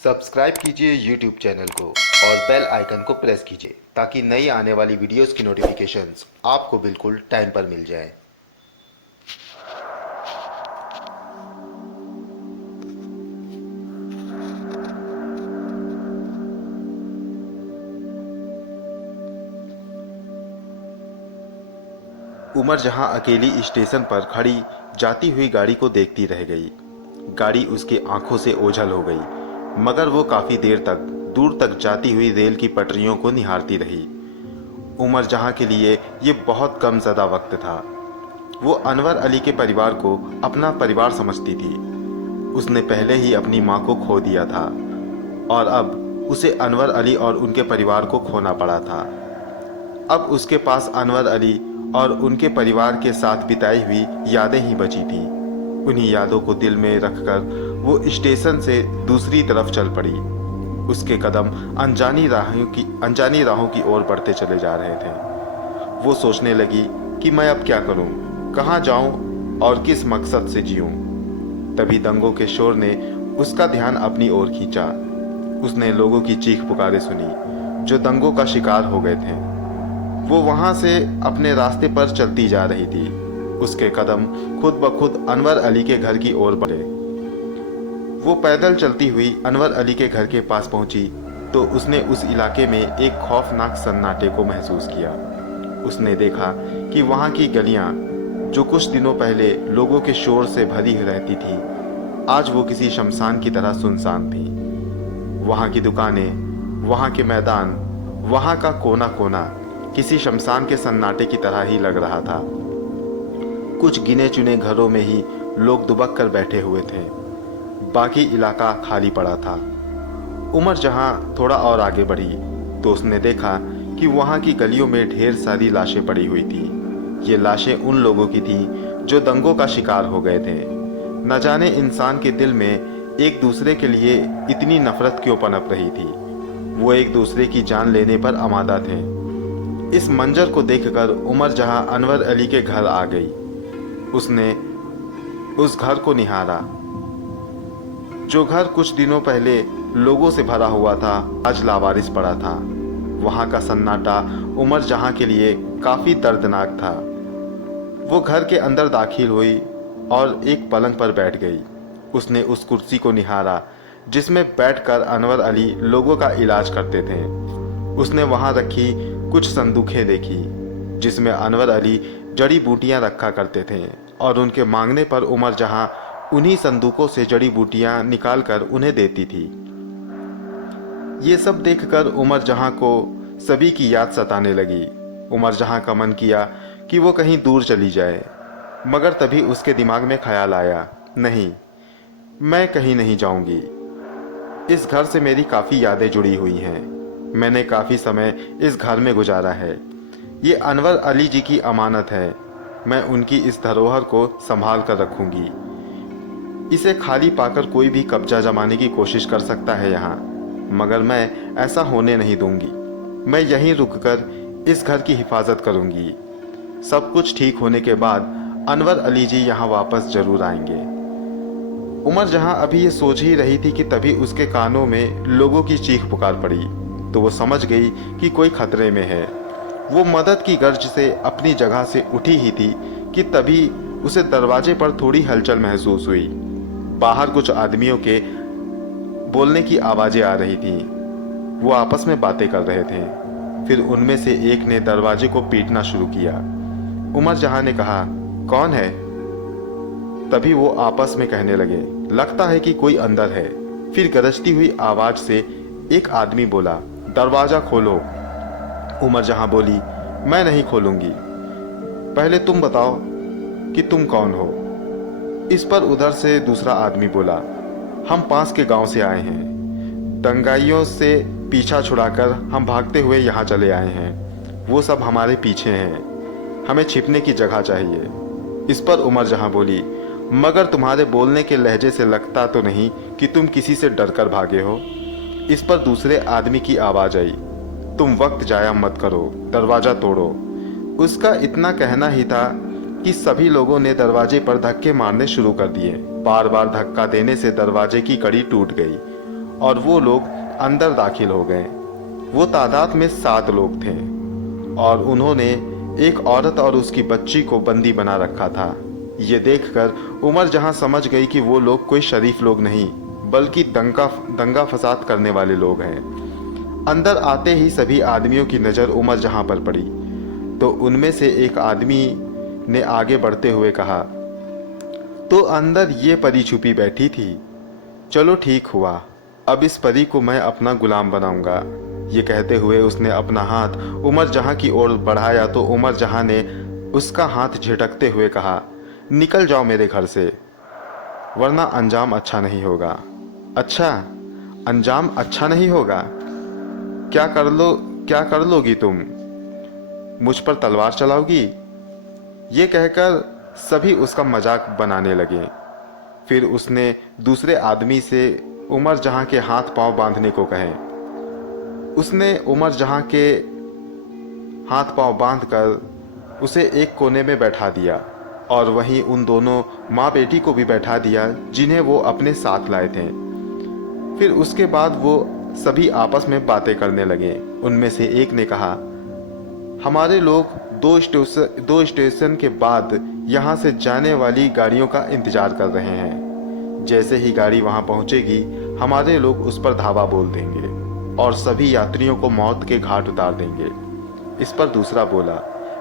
Subscribe कीजिए YouTube channel को और बेल आइकन को प्रेस कीजिए ताकि नई आने वाली वीडियोस की नोटिफिकेशंस आपको बिल्कुल टाइम पर मिल जाए। उमर जहां अकेली स्टेशन पर खड़ी जाती हुई गाड़ी को देखती रह गई। गाड़ी उसके आंखों से ओझल हो गई, मगर वो काफी देर तक दूर तक जाती हुई रेल की पटरियों को निहारती रही। उमर जहां के लिए ये बहुत कम ज़्यादा वक्त था। वो अनवर अली के परिवार को अपना परिवार समझती थी। उसने पहले ही अपनी माँ को खो दिया था और अब उसे अनवर अली और उनके परिवार को खोना पड़ा था। अब उसके पास अनवर अली और उनके परिवार के साथ बिताई हुई यादें ही बची थी। उन्हीं यादों को दिल में रखकर वो स्टेशन से दूसरी तरफ चल पड़ी। उसके कदम अनजानी राहों की ओर बढ़ते चले जा रहे थे। वो सोचने लगी कि मैं अब क्या करूं, कहां जाऊं और किस मकसद से जीऊं। तभी दंगों के शोर ने उसका ध्यान अपनी ओर खींचा। उसने लोगों की चीख पुकारें सुनी जो दंगों का शिकार हो गए थे। वो वहां से अपने रास्ते पर चलती जा रही थी। उसके कदम खुद ब खुद अनवर अली के घर की ओर बढ़े। वो पैदल चलती हुई अनवर अली के घर के पास पहुंची तो उसने उस इलाके में एक खौफनाक सन्नाटे को महसूस किया। उसने देखा कि वहां की गलियां, जो कुछ दिनों पहले लोगों के शोर से भरी रहती थी, आज वो किसी शमशान की तरह सुनसान थी। वहां की दुकानें, वहां के मैदान, वहां का कोना कोना किसी शमशान के सन्नाटे की तरह ही लग रहा था। कुछ गिने चुने घरों में ही लोग दुबक कर बैठे हुए थे, बाकी इलाका खाली पड़ा था। उमर जहां थोड़ा और आगे बढ़ी तो उसने देखा कि वहां की गलियों में ढेर सारी लाशें पड़ी हुई थी। ये लाशें उन लोगों की थी जो दंगों का शिकार हो गए थे। न जाने इंसान के दिल में एक दूसरे के लिए इतनी नफरत क्यों पनप रही थी। वो एक दूसरे की जान लेने पर आमादा थे। इस मंजर को देखकर उमर जहां अनवर अली के घर आ गई। उसने उस घर को निहारा। जो घर कुछ दिनों पहले लोगों से भरा हुआ था, आज लावारिस पड़ा था। वहां का सन्नाटा उमर जहां के लिए काफी दर्दनाक था। वो घर के अंदर दाखिल हुई और एक पलंग पर बैठ गई। उसने उस कुर्सी को निहारा जिसमें बैठकर अनवर अली लोगों का इलाज करते थे। उसने वहां रखी कुछ संदूकें देखी जिसमें अनवर अली जड़ी बूटियां रखा करते थे और उनके मांगने पर उमर जहां उन्हीं संदूकों से जड़ी बूटियां निकालकर उन्हें देती थी। ये सब देखकर उमर जहां को सभी की याद सताने लगी। उमर जहां का मन किया कि वो कहीं दूर चली जाए, मगर तभी उसके दिमाग में ख्याल आया, नहीं, मैं कहीं नहीं जाऊंगी। इस घर से मेरी काफ़ी यादें जुड़ी हुई हैं। मैंने काफ़ी समय इस घर में गुजारा है। ये अनवर अली जी की अमानत है। मैं उनकी इस धरोहर को संभाल कर रखूंगी। इसे खाली पाकर कोई भी कब्जा जमाने की कोशिश कर सकता है यहाँ, मगर मैं ऐसा होने नहीं दूंगी। मैं यहीं रुककर इस घर की हिफाजत करूंगी। सब कुछ ठीक होने के बाद अनवर अली जी यहाँ वापस जरूर आएंगे। उमर जहां अभी ये सोच ही रही थी कि तभी उसके कानों में लोगों की चीख पुकार पड़ी तो वो समझ गई कि कोई खतरे में है। वो मदद की गर्ज से अपनी जगह से उठी ही थी कि तभी उसे दरवाजे पर थोड़ी हलचल महसूस हुई। बाहर कुछ आदमियों के बोलने की आवाजें आ रही थी। वो आपस में बातें कर रहे थे। फिर उनमें से एक ने दरवाजे को पीटना शुरू किया। उमर जहां ने कहा, कौन है? तभी वो आपस में कहने लगे, लगता है कि कोई अंदर है। फिर गरजती हुई आवाज से एक आदमी बोला, दरवाजा खोलो। उमर जहां बोली, मैं नहीं खोलूंगी, पहले तुम बताओ कि तुम कौन हो। इस पर उधर से दूसरा आदमी बोला, हम पास के गांव से आए हैं। दंगाइयों से पीछा छुड़ाकर हम भागते हुए यहाँ चले आए हैं। वो सब हमारे पीछे हैं। हमें छिपने की जगह चाहिए। इस पर उमर जहां बोली, मगर तुम्हारे बोलने के लहजे से लगता तो नहीं कि तुम किसी से डरकर भागे हो। इस पर दूसरे आदमी की आवाज आई, तुम वक्त जाया मत करो, दरवाजा तोड़ो। उसका इतना कहना ही था कि सभी लोगों ने दरवाजे पर धक्के मारने शुरू कर दिए। बार बार धक्का देने से दरवाजे की कड़ी टूट गई और वो लोग अंदर दाखिल हो गए। वो तादाद में 7 लोग थे और उन्होंने एक औरत और उसकी बच्ची को बंदी बना रखा था। ये देखकर उमर जहां समझ गई कि वो लोग कोई शरीफ लोग नहीं बल्कि दंगा फसाद करने वाले लोग हैं। अंदर आते ही सभी आदमियों की नज़र उमर जहां पर पड़ी तो उनमें से एक आदमी ने आगे बढ़ते हुए कहा, तो अंदर ये परी छुपी बैठी थी। चलो ठीक हुआ, अब इस परी को मैं अपना गुलाम बनाऊंगा। ये कहते हुए उसने अपना हाथ उमर जहां की ओर बढ़ाया तो उमर जहां ने उसका हाथ झटकते हुए कहा, निकल जाओ मेरे घर से, वरना अंजाम अच्छा नहीं होगा। अच्छा, अंजाम अच्छा नहीं होगा? क्या कर लोगी तुम? मुझ पर तलवार चलाओगी? ये कहकर सभी उसका मजाक बनाने लगे। फिर उसने दूसरे आदमी से उमर जहां के हाथ पांव बांधने को कहे। उसने उमर जहां के हाथ पांव बांधकर उसे एक कोने में बैठा दिया और वहीं उन दोनों माँ बेटी को भी बैठा दिया जिन्हें वो अपने साथ लाए थे। फिर उसके बाद वो सभी आपस में बातें करने लगे। उनमें से एक ने कहा, हमारे लोग दो स्टेशन के बाद यहाँ से जाने वाली गाड़ियों का इंतजार कर रहे हैं। जैसे ही गाड़ी वहाँ पहुँचेगी हमारे लोग उस पर धावा बोल देंगे और सभी यात्रियों को मौत के घाट उतार देंगे। इस पर दूसरा बोला,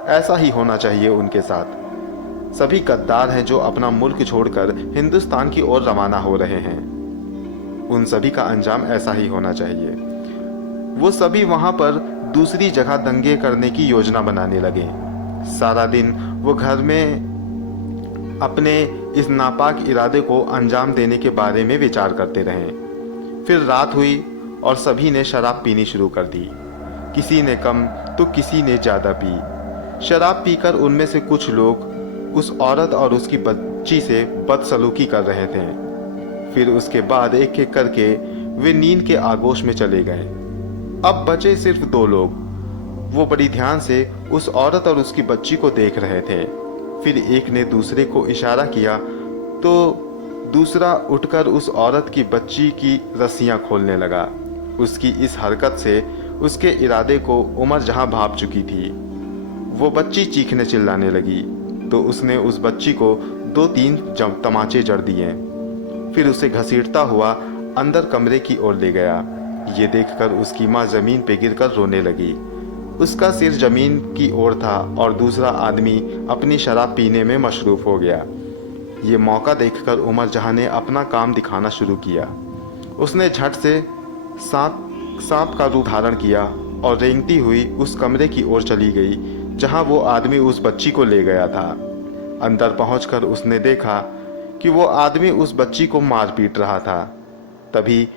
ऐसा ही होना चाहिए उनके साथ। सभी गद्दार हैं जो अपना मुल्क छोड़कर हिंदुस्तान की ओर रवाना हो रहे हैं। उन सभी का अंजाम ऐसा ही होना चाहिए। वो सभी वहां पर दूसरी जगह दंगे करने की योजना बनाने लगे। सारा दिन वो घर में अपने इस नापाक इरादे को अंजाम देने के बारे में विचार करते रहे। फिर रात हुई और सभी ने शराब पीनी शुरू कर दी। किसी ने कम तो किसी ने ज़्यादा पी। शराब पीकर उनमें से कुछ लोग उस औरत और उसकी बच्ची से बदसलूकी कर रहे थे। फिर उसके बाद एक एक करके वे नींद के आगोश में चले गए। अब बचे सिर्फ 2 लोग। वो बड़ी ध्यान से उस औरत और उसकी बच्ची को देख रहे थे। फिर एक ने दूसरे को इशारा किया तो दूसरा उठकर उस औरत की बच्ची की रस्सियां खोलने लगा। उसकी इस हरकत से उसके इरादे को उमर जहां भाप चुकी थी। वो बच्ची चीखने चिल्लाने लगी तो उसने उस बच्ची को 2-3 तमाचे जड़ दिए। फिर उसे घसीटता हुआ अंदर कमरे की ओर ले गया। ये देखकर उसकी माँ जमीन पे गिरकर रोने लगी। उसका सिर जमीन की ओर था और दूसरा आदमी अपनी शराब पीने में मशरूफ हो गया। ये मौका देखकर उमर जहां ने अपना काम दिखाना शुरू किया। उसने झट से सांप का रूप धारण किया और रेंगती हुई उस कमरे की ओर चली गई जहां वो आदमी उस बच्ची को ले गया था। अंदर पहुंचकर उसने देखा कि वो आदमी उस बच्ची को मार पीट रहा था। तभी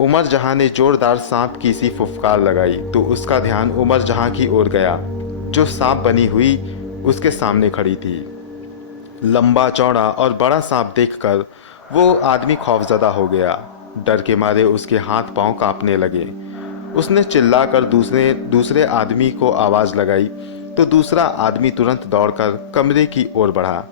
उमर जहां ने जोरदार सांप की सी फुफकार लगाई तो उसका ध्यान उमर जहां की ओर गया जो सांप बनी हुई उसके सामने खड़ी थी। लंबा चौड़ा और बड़ा सांप देखकर वो आदमी खौफजदा हो गया। डर के मारे उसके हाथ पांव कांपने लगे। उसने चिल्लाकर दूसरे आदमी को आवाज लगाई तो दूसरा आदमी तुरंत दौड़कर कमरे की ओर बढ़ा।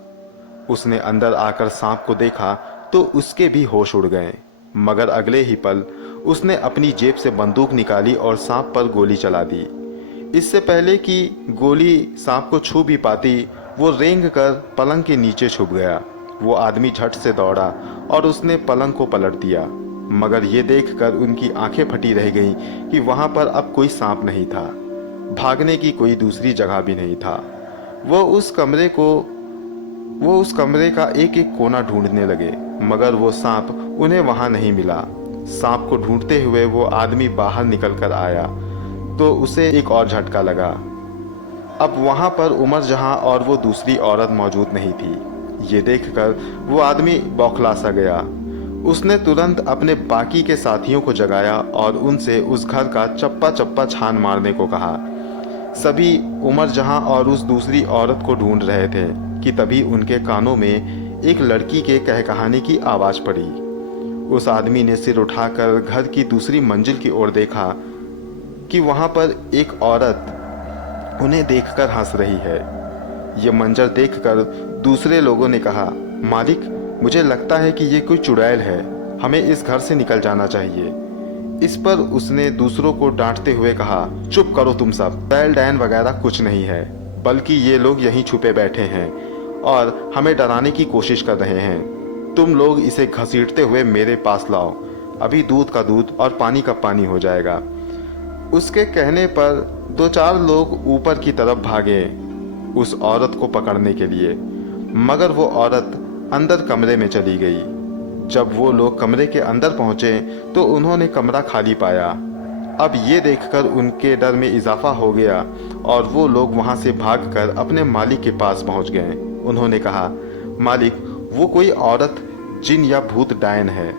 उसने अंदर आकर सांप को देखा तो उसके भी होश उड़ गए, मगर अगले ही पल उसने अपनी जेब से बंदूक निकाली और सांप पर गोली चला दी। इससे पहले कि गोली सांप को छू भी पाती वो रेंग कर पलंग के नीचे छुप गया। वो आदमी झट से दौड़ा और उसने पलंग को पलट दिया, मगर ये देखकर उनकी आंखें फटी रह गईं कि वहां पर अब कोई सांप नहीं था। भागने की कोई दूसरी जगह भी नहीं था। वो उस कमरे का एक एक कोना ढूंढने लगे, मगर वो सांप उन्हें वहां नहीं मिला। सांप को ढूंढते हुए वो आदमी बाहर निकल कर आया तो उसे एक और झटका लगा। अब वहां पर उमर जहां और वो दूसरी औरत मौजूद नहीं थी। ये देखकर वो आदमी बौखला सा गया। उसने तुरंत अपने बाकी के साथियों को जगाया और उनसे उस घर का चप्पा चप्पा छान मारने को कहा। सभी उमर जहां और उस दूसरी औरत को ढूंढ रहे थे कि तभी उनके कानों में एक लड़की के कहकहाने की आवाज़ पड़ी। उस आदमी ने सिर उठाकर घर की दूसरी मंजिल की ओर देखा कि वहां पर एक औरत उन्हें देखकर हंस रही है। यह मंजर देखकर दूसरे लोगों ने कहा, मालिक, मुझे लगता है कि ये कोई चुड़ैल है, हमें इस घर से निकल जाना चाहिए। इस पर उसने दूसरों को डांटते हुए कहा, चुप करो तुम सब, बैल डैन वगैरह कुछ नहीं है, बल्कि ये लोग यहीं छुपे बैठे हैं और हमें डराने की कोशिश कर रहे हैं। तुम लोग इसे घसीटते हुए मेरे पास लाओ, अभी दूध का दूध और पानी का पानी हो जाएगा। उसके कहने पर 2-4 लोग ऊपर की तरफ भागे उस औरत को पकड़ने के लिए, मगर वो औरत अंदर कमरे में चली गई। जब वो लोग कमरे के अंदर पहुंचे तो उन्होंने कमरा खाली पाया। अब ये देखकर उनके डर में इजाफा हो गया और वो लोग वहां से भागकर अपने मालिक के पास पहुंच गए। उन्होंने कहा, मालिक, वो कोई औरत जिन या भूत डायन है,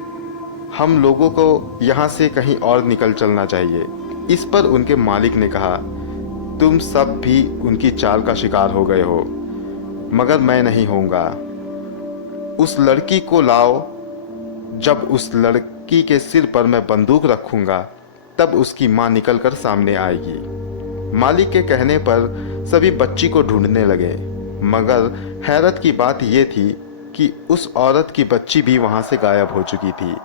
हम लोगों को यहाँ से कहीं और निकल चलना चाहिए। इस पर उनके मालिक ने कहा, तुम सब भी उनकी चाल का शिकार हो गए हो, मगर मैं नहीं होऊंगा। उस लड़की को लाओ, जब उस लड़की के सिर पर मैं बंदूक रखूंगा तब उसकी मां निकलकर सामने आएगी। मालिक के कहने पर सभी बच्ची को ढूंढने लगे, मगर हैरत की बात यह थी कि उस औरत की बच्ची भी वहां से गायब हो चुकी थी।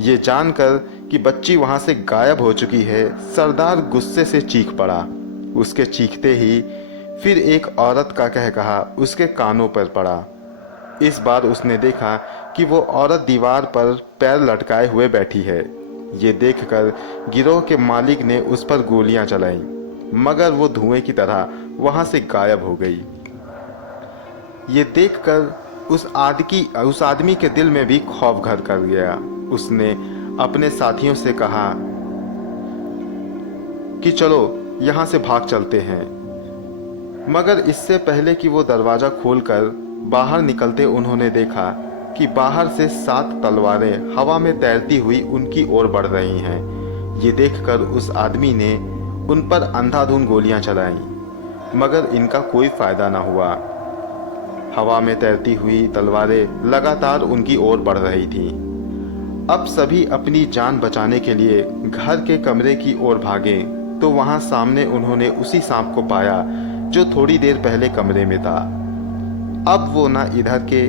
ये जानकर कि बच्ची वहां से गायब हो चुकी है, सरदार गुस्से से चीख पड़ा। उसके चीखते ही फिर एक औरत का कहा उसके कानों पर पड़ा। इस बार उसने देखा कि वो औरत दीवार पर पैर लटकाए हुए बैठी है। ये देखकर गिरोह के मालिक ने उस पर गोलियां चलाईं, मगर वो धुएं की तरह वहां से गायब हो गई। ये देखकर उस आदमी के दिल में भी खौफ घर कर गया। उसने अपने साथियों से कहा कि चलो यहाँ से भाग चलते हैं, मगर इससे पहले कि वो दरवाज़ा खोलकर बाहर निकलते उन्होंने देखा कि बाहर से 7 तलवारें हवा में तैरती हुई उनकी ओर बढ़ रही हैं। ये देखकर उस आदमी ने उन पर अंधाधुंध गोलियां चलाईं, मगर इनका कोई फायदा न हुआ। हवा में तैरती हुई तलवारें लगातार उनकी ओर बढ़ रही थीं। अब सभी अपनी जान बचाने के लिए घर के कमरे की ओर भागे तो वहां सामने उन्होंने उसी सांप को पाया जो थोड़ी देर पहले कमरे में था। अब वो ना इधर के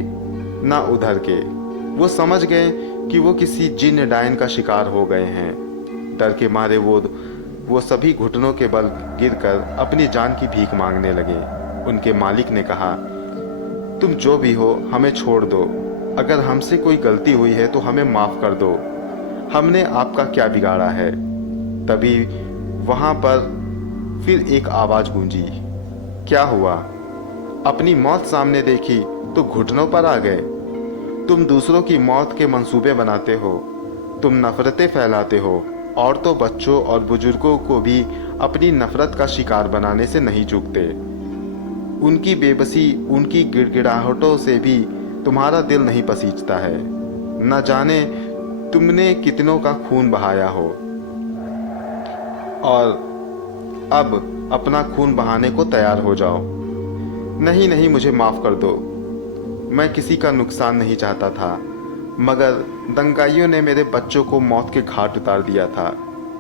ना उधर के, वो समझ गए कि वो किसी जिन डायन का शिकार हो गए हैं। डर के मारे वो सभी घुटनों के बल गिरकर अपनी जान की भीख मांगने लगे। उनके मालिक ने कहा, तुम जो भी हो हमें छोड़ दो, अगर हमसे कोई गलती हुई है तो हमें माफ़ कर दो, हमने आपका क्या बिगाड़ा है। तभी वहाँ पर फिर एक आवाज़ गूंजी, क्या हुआ? अपनी मौत सामने देखी तो घुटनों पर आ गए? तुम दूसरों की मौत के मंसूबे बनाते हो, तुम नफरतें फैलाते हो, औरतों, बच्चों और बुजुर्गों को भी अपनी नफरत का शिकार बनाने से नहीं चूकते। उनकी बेबसी, उनकी गिड़गिड़ाहटों से भी तुम्हारा दिल नहीं पसीजता है। न जाने तुमने कितनों का खून बहाया हो और अब अपना खून बहाने को तैयार हो जाओ। नहीं नहीं, मुझे माफ़ कर दो, मैं किसी का नुकसान नहीं चाहता था, मगर दंगाइयों ने मेरे बच्चों को मौत के घाट उतार दिया था।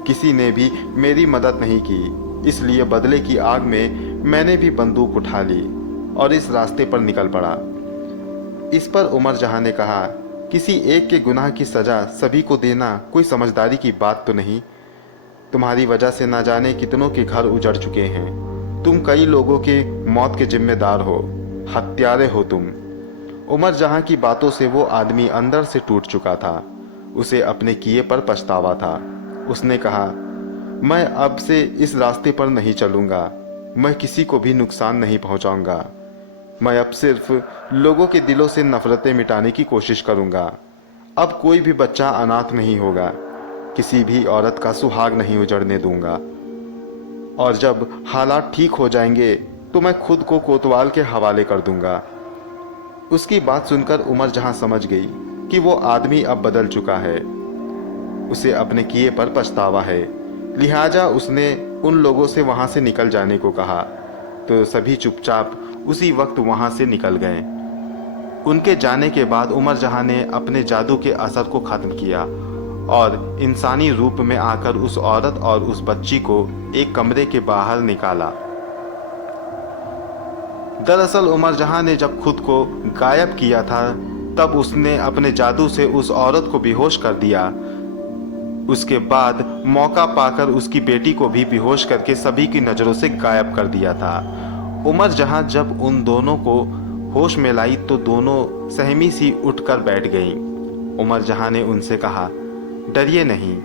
किसी ने भी मेरी मदद नहीं की, इसलिए बदले की आग में मैंने भी बंदूक उठा ली और इस रास्ते पर निकल पड़ा। इस पर उमर जहां ने कहा, किसी एक के गुनाह की सज़ा सभी को देना कोई समझदारी की बात तो नहीं। तुम्हारी वजह से ना जाने कितनों के घर उजड़ चुके हैं। तुम कई लोगों के मौत के जिम्मेदार हो, हत्यारे हो तुम। उमर जहां की बातों से वो आदमी अंदर से टूट चुका था। उसे अपने किए पर पछतावा था। उसने कहा, मैं अब से इस रास्ते पर नहीं चलूँगा, मैं किसी को भी नुकसान नहीं पहुँचाऊँगा। मैं अब सिर्फ लोगों के दिलों से नफरतें मिटाने की कोशिश करूँगा। अब कोई भी बच्चा अनाथ नहीं होगा, किसी भी औरत का सुहाग नहीं उजड़ने दूंगा, और जब हालात ठीक हो जाएंगे तो मैं खुद को कोतवाल के हवाले कर दूंगा। उसकी बात सुनकर उमर जहां समझ गई कि वो आदमी अब बदल चुका है, उसे अपने किए पर पछतावा है, लिहाजा उसने उन लोगों से वहां से निकल जाने को कहा। तो सभी चुपचाप उसी वक्त वहां से निकल गए। उनके जाने के बाद उमर जहां ने अपने जादू के असर को खत्म किया और इंसानी रूप में आकर उस औरत और उस बच्ची को एक कमरे के बाहर निकाला। दरअसल उमर जहां ने जब खुद को गायब किया था तब उसने अपने जादू से उस औरत को बेहोश कर दिया। उसके बाद मौका पाकर उसकी बेटी को भी बेहोश करके सभी की नज़रों से गायब कर दिया था। उमर जहां जब उन दोनों को होश में लाई तो दोनों सहमी सी उठकर बैठ गईं। उमर जहां ने उनसे कहा, डरिए नहीं,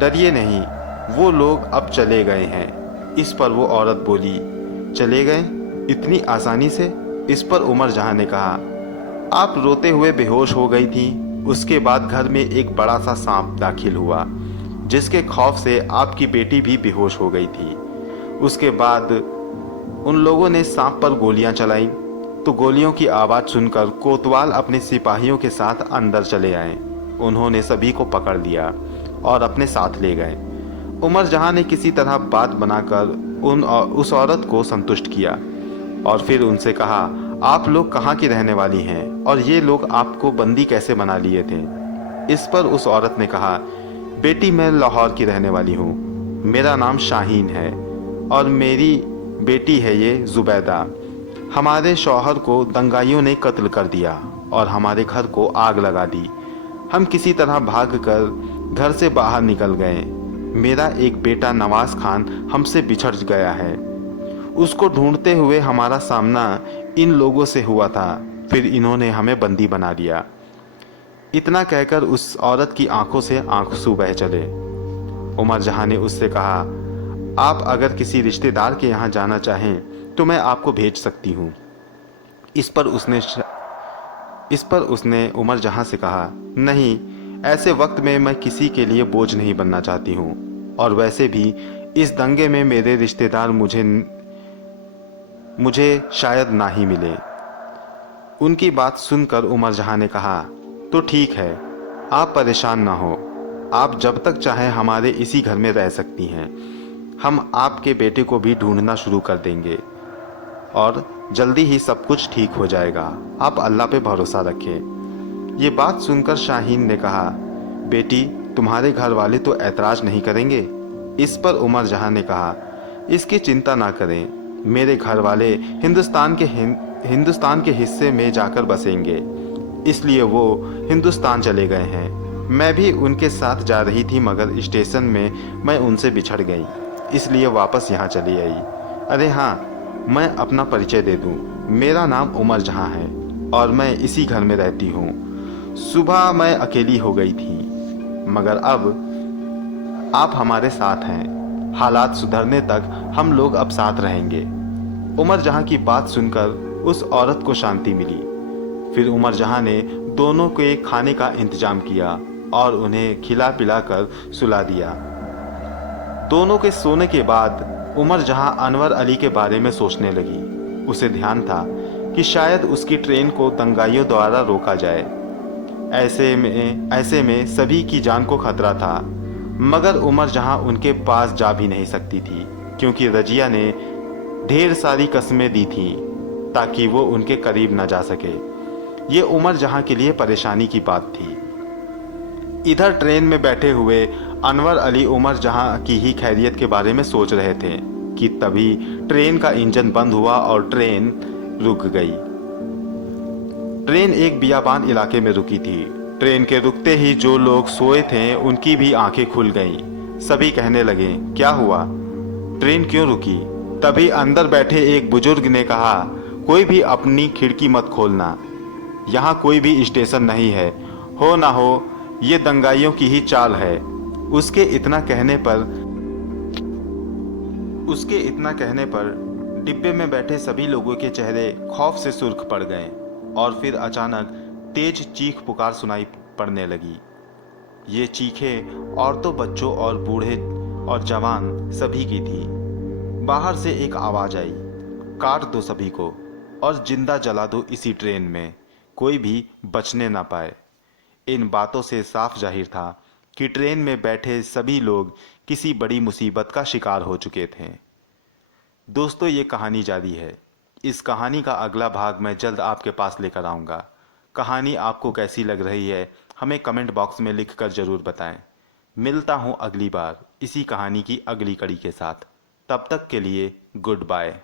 डरिए नहीं, वो लोग अब चले गए हैं। इस पर वो औरत बोली, चले गए इतनी आसानी से? इस पर उमर जहां ने कहा, आप रोते हुए बेहोश हो गई थी। उसके बाद घर में एक बड़ा सा सांप दाखिल हुआ, जिसके खौफ से आपकी बेटी भी बेहोश हो गई थी। उसके बाद उन लोगों ने सांप पर गोलियां चलाई, तो गोलियों की आवाज़ सुनकर कोतवाल अपने सिपाहियों के साथ अंदर चले आए। उन्होंने सभी को पकड़ लिया और अपने साथ ले गए। उमर जहां ने किसी तरह बात बनाकर उस औरत को संतुष्ट किया और फिर उनसे कहा, आप लोग कहाँ की रहने वाली हैं और ये लोग आपको बंदी कैसे बना लिए थे? इस पर उस औरत ने कहा, बेटी मैं लाहौर की रहने वाली हूँ, मेरा नाम शाहीन है और मेरी बेटी है ये जुबैदा। हमारे शौहर को दंगाइयों ने कत्ल कर दिया और हमारे घर को आग लगा दी। हम किसी तरह भागकर घर से बाहर निकल गए। मेरा एक बेटा नवाज खान हमसे बिछड़ गया है। उसको ढूंढते हुए हमारा सामना इन लोगों से हुआ था, फिर इन्होंने हमें बंदी बना लिया। इतना कहकर उस औरत की आंखों से आंसू बह चले। उमर जहां ने उससे कहा, आप अगर किसी रिश्तेदार के यहाँ जाना चाहें तो मैं आपको भेज सकती हूँ। इस पर उसने उमर जहां से कहा, नहीं, ऐसे वक्त में मैं किसी के लिए बोझ नहीं बनना चाहती हूँ और वैसे भी इस दंगे में मेरे रिश्तेदार मुझे शायद ना ही मिले। उनकी बात सुनकर उमर जहां ने कहा, तो ठीक है, आप परेशान ना हो, आप जब तक चाहें हमारे इसी घर में रह सकती हैं। हम आपके बेटे को भी ढूंढना शुरू कर देंगे और जल्दी ही सब कुछ ठीक हो जाएगा। आप अल्लाह पे भरोसा रखें। ये बात सुनकर शाहीन ने कहा, बेटी तुम्हारे घर वाले तो ऐतराज़ नहीं करेंगे? इस पर उमर जहां ने कहा, इसकी चिंता ना करें, मेरे घर वाले हिंदुस्तान के हिस्से में जाकर बसेंगे, इसलिए वो हिंदुस्तान चले गए हैं। मैं भी उनके साथ जा रही थी मगर स्टेशन में मैं उनसे बिछड़ गई, इसलिए वापस यहाँ चली आई। अरे हाँ, मैं अपना परिचय दे दूँ, मेरा नाम उमर जहां है और मैं इसी घर में रहती हूँ। सुबह मैं अकेली हो गई थी मगर अब आप हमारे साथ हैं। हालात सुधरने तक हम लोग अब साथ रहेंगे। उमर जहां की बात सुनकर उस औरत को शांति मिली। फिर उमर जहां ने दोनों के खाने का इंतजाम किया और उन्हें खिला पिलाकर सुला दिया। दोनों के सोने के बाद उमर जहां अनवर अली के बारे में सोचने लगी। उसे ध्यान था कि शायद उसकी ट्रेन को दंगाइयों द्वारा रोका जाए। ऐसे में सभी की जान को खतरा था, मगर उमर जहां उनके पास जा भी नहीं सकती थी क्योंकि रजिया ने ढेर सारी कस्में दी थीं ताकि वो उनके करीब न जा सके। ये उमर जहां के लिए परेशानी की बात थी। इधर ट्रेन में बैठे हुए अनवर अली उमर जहां की ही खैरियत के बारे में सोच रहे थे कि तभी ट्रेन का इंजन बंद हुआ और ट्रेन रुक गई। ट्रेन एक बियाबान इलाके में रुकी थी। ट्रेन के रुकते ही जो लोग सोए थे उनकी भी आंखें खुल गईं। सभी कहने लगे, क्या हुआ, ट्रेन क्यों रुकी? तभी अंदर बैठे एक बुजुर्ग ने कहा, कोई भी अपनी खिड़की मत खोलना, यहाँ कोई भी स्टेशन नहीं है, हो ना हो ये दंगाइयों की ही चाल है। उसके इतना कहने पर डिब्बे में बैठे सभी लोगों के चेहरे खौफ से सुर्ख पड़ गए और फिर अचानक तेज चीख पुकार सुनाई पड़ने लगी। ये चीखें औरतों, बच्चों और बूढ़े और जवान सभी की थी। बाहर से एक आवाज आई, काट दो सभी को और जिंदा जला दो इसी ट्रेन में, कोई भी बचने ना पाए। इन बातों से साफ जाहिर था कि ट्रेन में बैठे सभी लोग किसी बड़ी मुसीबत का शिकार हो चुके थे। दोस्तों, ये कहानी जारी है। इस कहानी का अगला भाग मैं जल्द आपके पास लेकर आऊँगा। कहानी आपको कैसी लग रही है हमें कमेंट बॉक्स में लिख कर ज़रूर बताएं। मिलता हूँ अगली बार इसी कहानी की अगली कड़ी के साथ। तब तक के लिए गुड बाय।